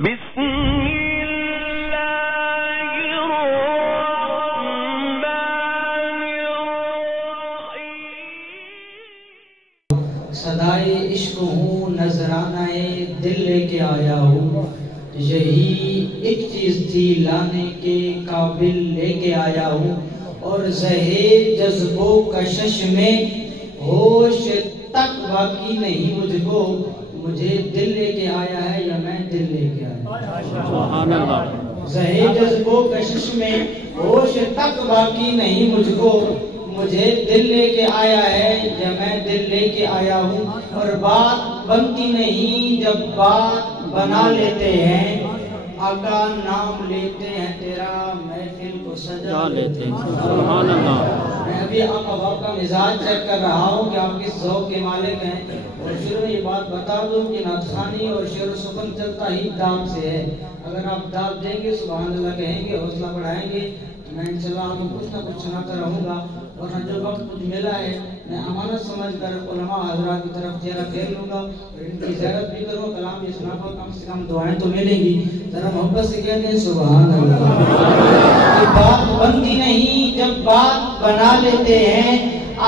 بسم اللہ الرحمن الرحیم صدائے عشق ہوں نذرانہ دل لے کے آیا ہوں، یہی ایک چیز تھی لانے کے قابل لے کے آیا ہوں، اور زہے جذبوں کشش میں ہوش تک باقی نہیں مجھ کو، مجھے دل لے کے آیا ہے یا میں دل لے کے آیا سبحان اللہ۔ زہے جذبوں کشش میں ہوش تک باقی نہیں مجھ کو، مجھے دل لے کے آیا ہے یا میں دل لے کے آیا ہوں، اور بات بنتی نہیں جب بات بنا لیتے ہیں، آقا نام لیتے ہیں تیرا محفل کو سجا لیتے ہیں۔ سبحان اللہ۔ میں ابھی آقا باپ کا مزاج چیک کر رہا ہوں کہ آپ کس ذوق کے مالک ہیں، اور شروع میں یہ بات بتا دوں کہ نعت خوانی اور شعر و سخن چلتا ہی دام سے ہے، اگر آپ داد دیں گے سبحان اللہ کہیں گے حوصلہ بڑھائیں گے تو میں انشاءاللہ آپ کو کچھ نہ کچھ سناتا رہوں گا، اور جو وقت مجھے ملا ہے میں امانت سمجھ کر علماء حضرات کی طرف چہرہ پھیر لوں گا اور ان کی زیارت بھی کروں، کلام یہ سنا کر کم سے کم دعائیں تو ملیں گی، ذرا محبت سے کہتے ہیں سبحان اللہ۔ بات بنتی نہیں جب بات بنا لیتے ہیں،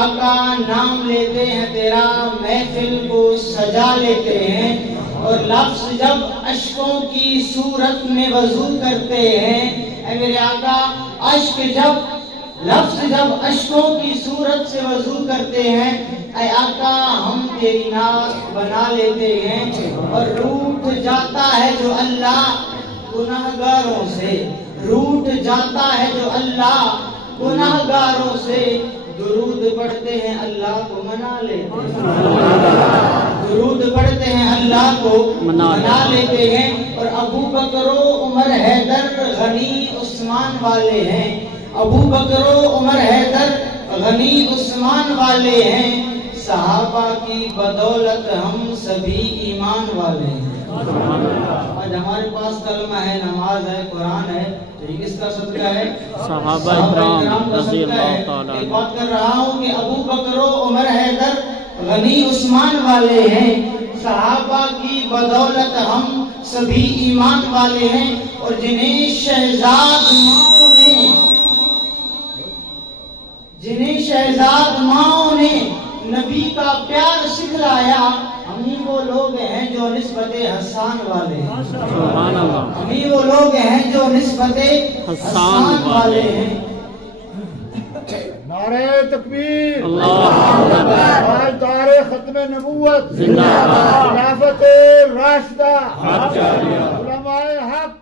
آقا نام لیتے ہیں تیرا محفل کو سجا لیتے ہیں، اور لفظ جب اشکوں کی صورت میں وضو کرتے ہیں، اے میرے آقا اشک جب لفظ جب اشکوں کی صورت سے وضو کرتے ہیں، اے آقا ہم تیری ناز بنا لیتے ہیں، اور روٹ جاتا ہے جو اللہ گناہگاروں سے، روٹ جاتا ہے جو اللہ گناہگاروں سے، درود پڑھتے ہیں اللہ کو منا لیتے ہیں، درود پڑھتے ہیں اللہ کو منا لیتے ہیں، اور ابو بکر و عمر حیدر غنی عثمان والے ہیں، ابو بکر و عمر حیدر غنی عثمان والے ہیں، صحابہ کی بدولت ہم سبھی ایمان والے ہیں۔ آج ہمارے پاس کلمہ ہے، نماز ہے، قرآن ہے، تو یہ کس کا صدقہ ہے؟ صحابہ اکرام رضی اللہ تعالیٰ۔ ایک بات کر رہا ہوں کہ ابو بکر و عمر حیدر غنی عثمان والے ہیں، صحابہ کی بدولت ہم سبھی ایمان والے ہیں، اور جنہیں شہزاد ماؤں نے نبی کا پیار سکھلایا، ہم ہی وہ لوگ ہیں جو نسبت حسان والے ہیں، سبحان اللہ۔ ہم ہی وہ لوگ ہیں جو نسبت حسان والے ہیں۔ نعرہ تکبیر، اللہ اکبر، تاجدار ختم نبوت، زندہ باد، خلافت راشدہ، حق جاریہ، علماء حق